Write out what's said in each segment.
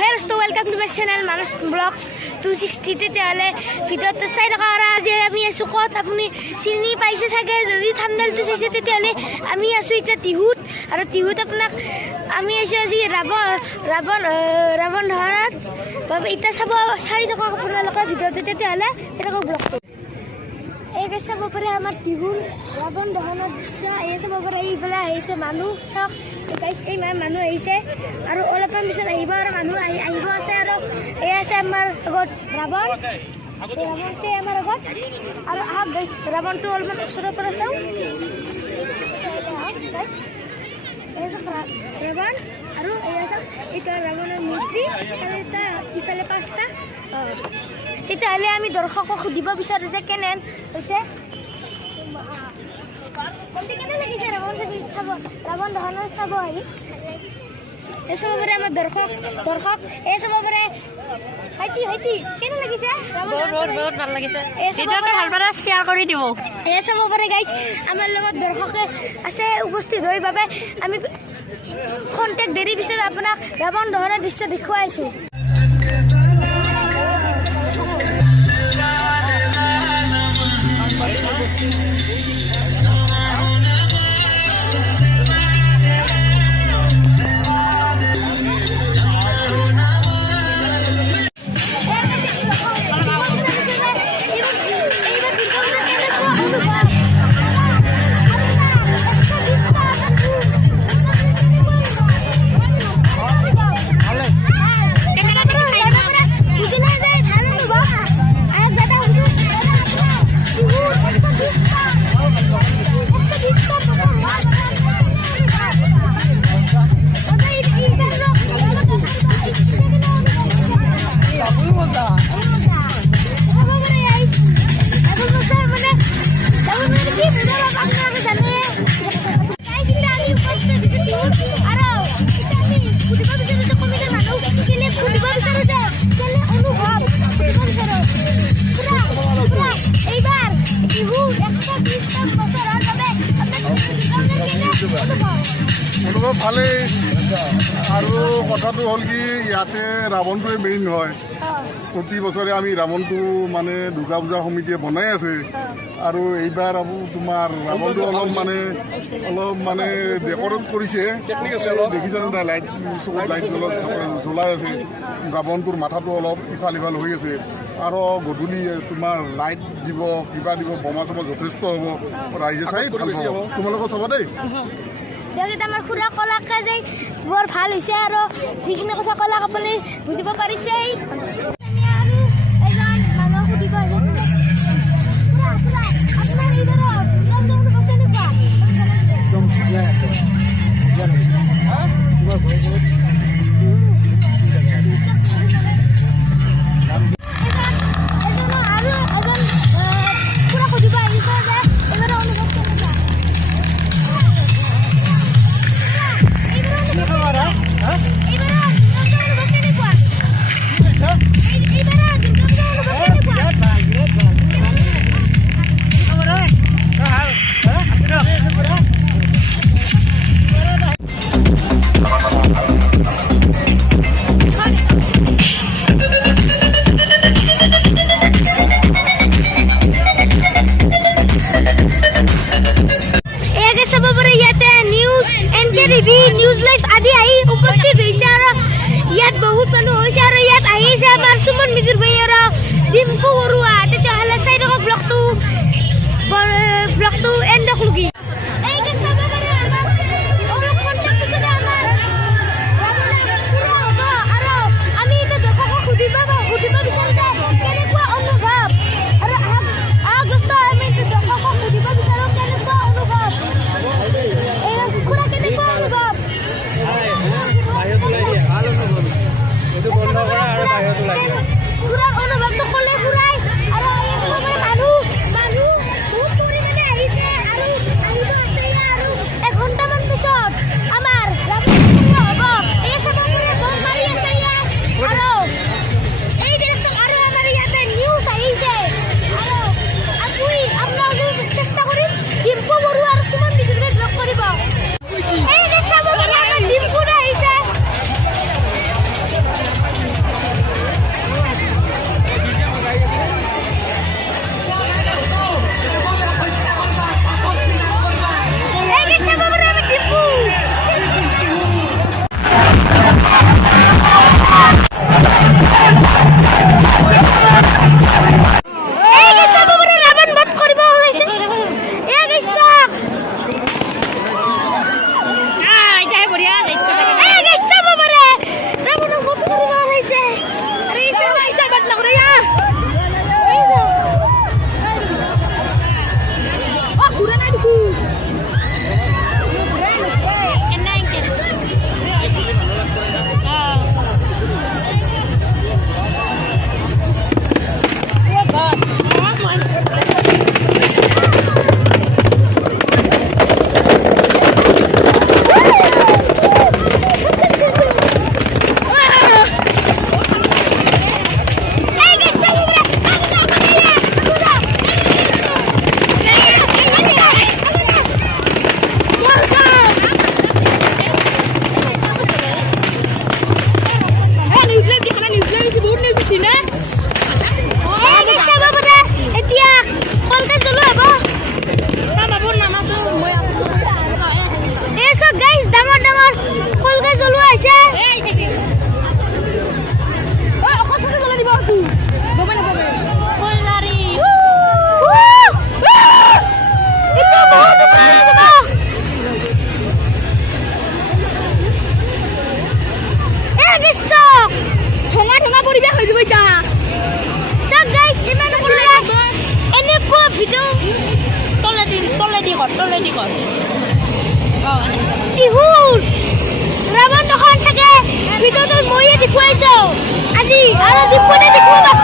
Hey, so welcome to my channel, Manus Vlogs 260. তেতিয়াহ'লে ভিডিঅ'টো চাই থকা আৰু আজি আমি আছোঁ ক'ত আপুনি চিনি পাইছে চাগে যদি থাম্বনেইলটো চাইছে তেতিয়াহ'লে আমি আছোঁ এতিয়া টিহুত আৰু টিহুত আপোনাক আমি আছোঁ আজি ৰাৱণ ধৰাত এতিয়া চাব চাই থকা আপোনালোকৰ ভিডিঅ'টো তেতিয়াহ'লে তেনেকুৱা ব্লগটো এই চাব পাৰে আমাৰ টিহুৰ ৰাৱণ দহনৰ দৃশ্য এই চাব পাৰে এইফালে আহিছে মানুহ চাওক এই মানুহ আহিছে আৰু অলপমান পিছত আহিব আৰু মানুহ আহিব আছে আৰু এই আছে আমাৰ লগত ৰাৱণ আছে আমাৰ লগত আৰু আহক গাইছ ৰাৱণটো অলপমান ওচৰৰ পৰা চাওঁ ৰাৱণ আৰু এইটো ৰাৱণৰ মূৰ্তি আৰু এটা ইফালে পাঁচটা তেতিয়াহ'লে আমি দৰ্শকক সুধিব বিচাৰোঁ যে কেনে হৈছে কেনে লাগিছে ৰাৱণ দহনৰ চাব আহি এই চাব পাৰে আমাৰ দৰ্শক এই চাব পাৰে ভাইটি কেনে লাগিছে বহুত ভাল লাগিছে শ্বেয়াৰ কৰি দিব এই চাব পাৰে গাইজ আমাৰ লগত দৰ্শকে আছে উপস্থিত হৈ বাবে আমি খন্তেক দেৰি পিছত আপোনাক ৰাৱণ দহনৰ দৃশ্য দেখুৱাইছোঁ অনুভৱ ভালেই আৰু কথাটো হ'ল কি ইয়াতে ৰাৱণটোৱে মেইন হয় প্ৰতি বছৰে আমি ৰাৱণটো মানে দুৰ্গা পূজা সমিতিয়ে বনাই আছে আৰু এইবাৰ তোমাৰ ৰাৱণটো অলপ মানে ডেকৰেট কৰিছে দেখিছেনে নাই লাইট চকুত লাইট জ্বলাই আছে ৰাৱণটোৰ মাথাটো অলপ ইফাল সিফাল হৈ আছে আৰু গধূলি তোমাৰ লাইট দিব কিবা দিব বোমা চমা যথেষ্ট হ'ব ৰাইজে চাই ভাল পাব তোমালোকৰ চাবা দেই দেউতা আমাৰ খুৰা কলাকে যে বৰ ভাল হৈছে আৰু যিখিনি কথা কলাক আপুনি বুজিব পাৰিছে নিউজ লাইভ আদি আহি উপস্থিত হৈছে আৰু ইয়াত বহুত মানুহ হৈছে আৰু ইয়াত আহিছে আমাৰ সুমন মিগুৰ ভাই আৰু ডিম্পু বৰুৱা তেতিয়াহ'লে চাই থকা ব্লগটো এণ্ড খুলি অনুভৱটো ক'লে ফুৰাই আৰু মানুহ বহুত পৰিমাণে আহিছে আৰু ঠঙা পৰিৱেশ হৈ যাব এতিয়া চাওক গাইছ ইমান এনেকুৱা ভিডিঅ' তলেদি কৰ টিহুৰ ৰাৱণ দহন চাগে ভিডিঅ'টো মইয়ে দেখুৱাইছো আজি আৰু দিপুনে দেখুৱাব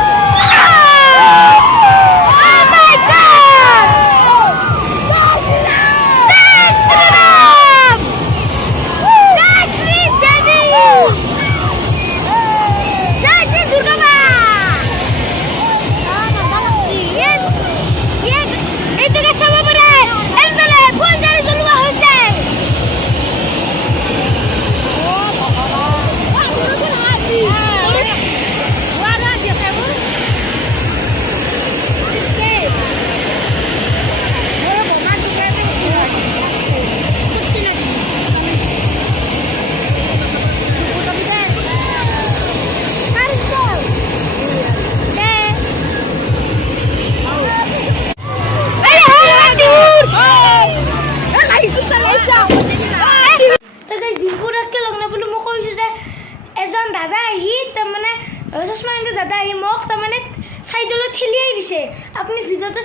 দাদা আহি মোক তাৰমানে চাইডলৈ ঠেলিয়াই দিছে আপুনি ভিডিঅ'টো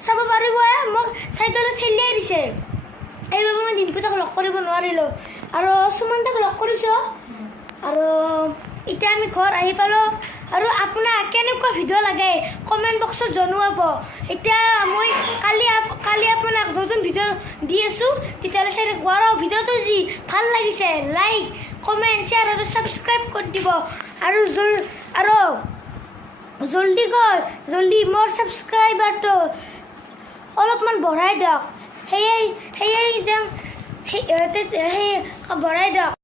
চাব পাৰিব মোক চাইডলৈ ঠেলিয়াই দিছে এইবাবে মই ডিম্পুতাক লগ কৰিব নোৱাৰিলোঁ আৰু সুমন্তক লগ কৰিছোঁ আৰু এতিয়া আমি ঘৰ আহি পালোঁ আৰু আপোনাক কেনেকুৱা ভিডিঅ' লাগে কমেণ্ট বক্সত জনাব এতিয়া মই কালি আপোনাক নতুন ভিডিঅ' দি আছোঁ তেতিয়াহ'লে চাই থাকিব আৰু ভিডিঅ'টো যি ভাল লাগিছে লাইক কমেণ্ট শ্বেয়াৰ আৰু ছাবস্ক্ৰাইব কৰি দিব আৰু জলদি মোৰ ছাবস্ক্ৰাইবাৰটো অলপমান বঢ়াই দিয়ক সেয়াই যেন বঢ়াই দিয়ক